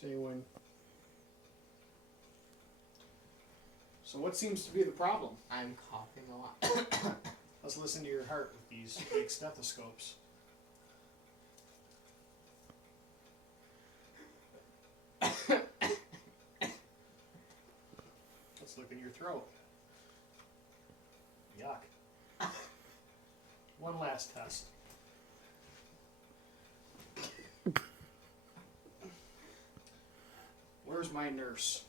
Say when. So what seems to be the problem? I'm coughing a lot. Let's listen to your heart with these big stethoscopes. Let's look in your throat. Yuck. One last test. Where's my nurse?